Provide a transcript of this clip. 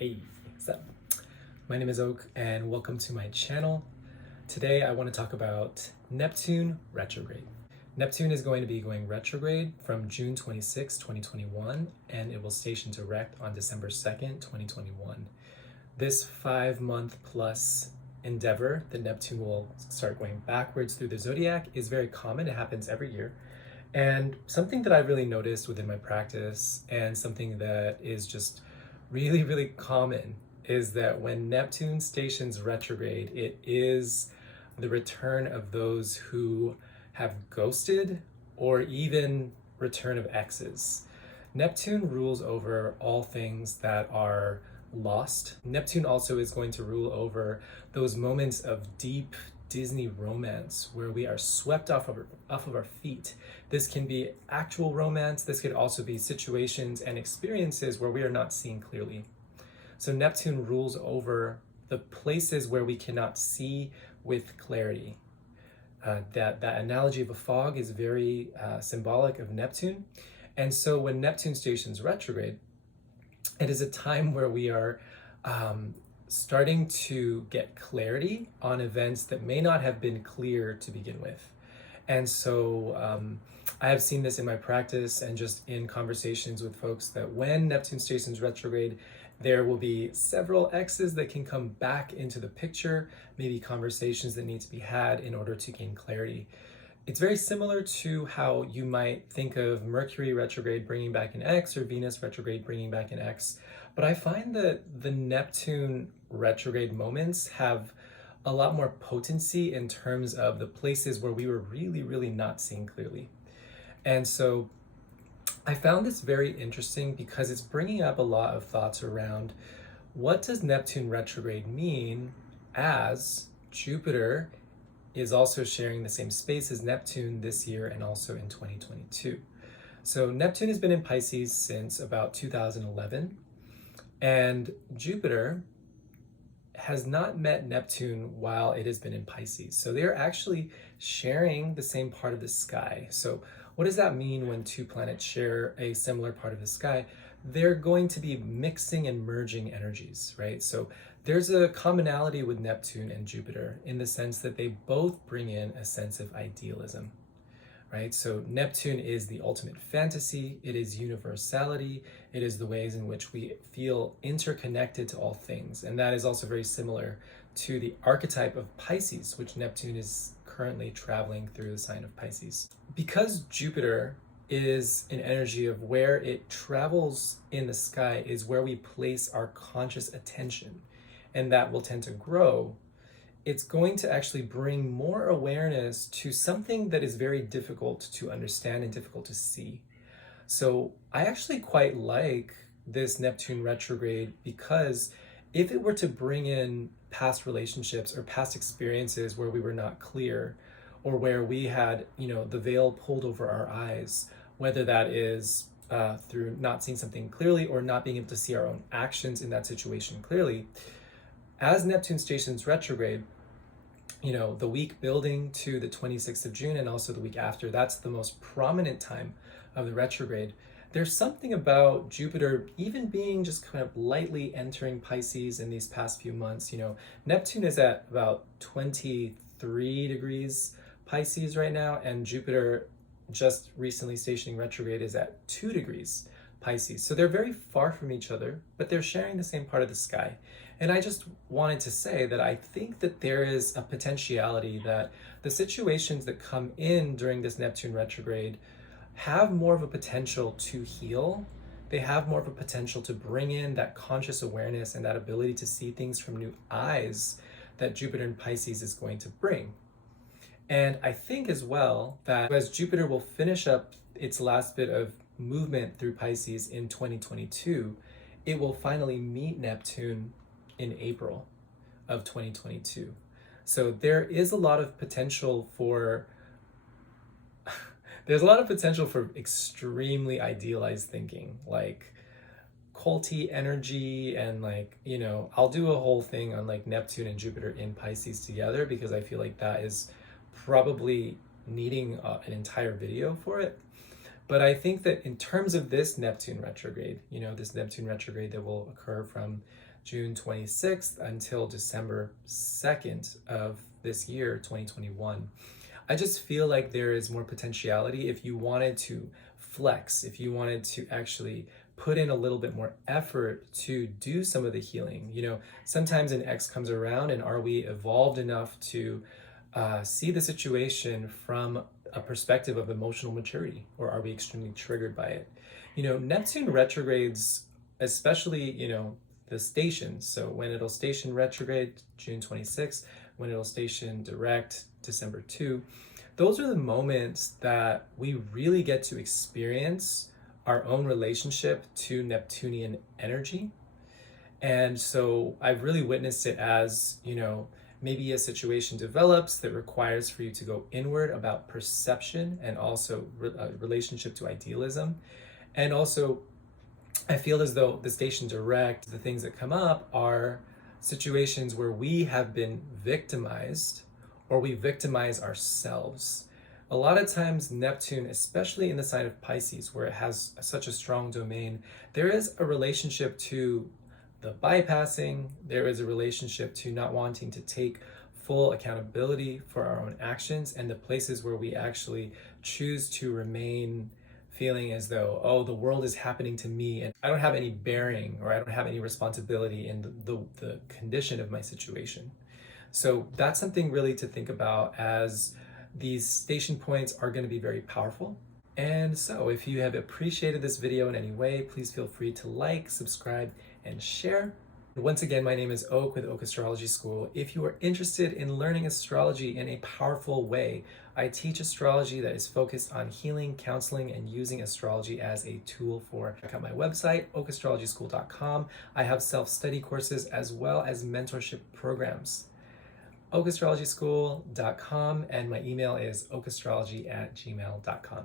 Hey, what's up? My name is Oak and welcome to my channel. Today I want to talk about Neptune retrograde. Neptune is going to be going retrograde from June 26, 2021, and it will station direct on December 2nd, 2021. This 5-month plus endeavor that Neptune will start going backwards through the zodiac is very common. It happens every year. And something that I really noticed within my practice, and something that is just really common, is that when Neptune stations retrograde, it is the return of those who have ghosted, or even return of exes. Neptune rules over all things that are lost. Neptune also is going to rule over those moments of deep Disney romance where we are swept off of our feet. This can be actual romance. This could also be situations and experiences where we are not seeing clearly. So Neptune rules over the places where we cannot see with clarity. That analogy of a fog is very symbolic of Neptune. And so when Neptune stations retrograde, it is a time where we are starting to get clarity on events that may not have been clear to begin with. And so I have seen this in my practice and just in conversations with folks, that when Neptune stations retrograde, there will be several exes that can come back into the picture, maybe conversations that need to be had in order to gain clarity. It's very similar to how you might think of Mercury retrograde bringing back an ex, or Venus retrograde bringing back an ex. But I find that the Neptune retrograde moments have a lot more potency in terms of the places where we were really not seeing clearly. And so I found this very interesting because it's bringing up a lot of thoughts around what does Neptune retrograde mean, as Jupiter is also sharing the same space as Neptune this year and also in 2022. So Neptune has been in Pisces since about 2011, and Jupiter has not met Neptune while it has been in Pisces. So they're actually sharing the same part of the sky. So what does that mean when two planets share a similar part of the sky? They're going to be mixing and merging energies, right? So there's a commonality with Neptune and Jupiter in the sense that they both bring in a sense of idealism, right? So Neptune is the ultimate fantasy. It is universality. It is the ways in which we feel interconnected to all things. And that is also very similar to the archetype of Pisces, which Neptune is currently traveling through the sign of Pisces. Because Jupiter is an energy of where it travels in the sky is where we place our conscious attention, and that will tend to grow. It's going to actually bring more awareness to something that is very difficult to understand and difficult to see. So I actually quite like this Neptune retrograde, because if it were to bring in past relationships or past experiences where we were not clear, or where we had, the veil pulled over our eyes, whether that is through not seeing something clearly or not being able to see our own actions in that situation clearly, as Neptune stations retrograde, the week building to the 26th of June and also the week after, that's the most prominent time of the retrograde. There's something about Jupiter even being just kind of lightly entering Pisces in these past few months. Neptune is at about 23 degrees Pisces right now, and Jupiter just recently stationing retrograde is at 2 degrees Pisces. So they're very far from each other, but they're sharing the same part of the sky. And I just wanted to say that I think that there is a potentiality that the situations that come in during this Neptune retrograde have more of a potential to heal. They have more of a potential to bring in that conscious awareness and that ability to see things from new eyes that Jupiter in Pisces is going to bring. And I think as well that as Jupiter will finish up its last bit of movement through Pisces in 2022, it will finally meet Neptune in April of 2022. So there is a lot of potential for extremely idealized thinking, like culty energy, and I'll do a whole thing on Neptune and Jupiter in Pisces together, because I feel like that is probably needing an entire video for it. But I think that in terms of this Neptune retrograde, this Neptune retrograde that will occur from June 26th until December 2nd of this year, 2021. I just feel like there is more potentiality if you wanted to flex, if you wanted to actually put in a little bit more effort to do some of the healing. Sometimes an ex comes around, and are we evolved enough to see the situation from a perspective of emotional maturity, or are we extremely triggered by it? Neptune retrogrades, especially, the stations. So when it'll station retrograde, June 26th, when it'll station direct, December 2, those are the moments that we really get to experience our own relationship to Neptunian energy. And so I've really witnessed it as, maybe a situation develops that requires for you to go inward about perception and also relationship to idealism. And also, I feel as though the station direct, the things that come up are situations where we have been victimized or we victimize ourselves. A lot of times Neptune, especially in the sign of Pisces, where it has such a strong domain, there is a relationship to the bypassing, there is a relationship to not wanting to take full accountability for our own actions, and the places where we actually choose to remain feeling as though, oh, the world is happening to me and I don't have any bearing, or I don't have any responsibility in the condition of my situation. So that's something really to think about, as these station points are going to be very powerful. And so if you have appreciated this video in any way, please feel free to like, subscribe, and share. Once again, my name is Oak with Oak Astrology School. If you are interested in learning astrology in a powerful way, I teach astrology that is focused on healing, counseling, and using astrology as a tool for. Check out my website, oakastrologyschool.com. I have self-study courses as well as mentorship programs. oakastrologyschool.com, and my email is oakastrology@gmail.com.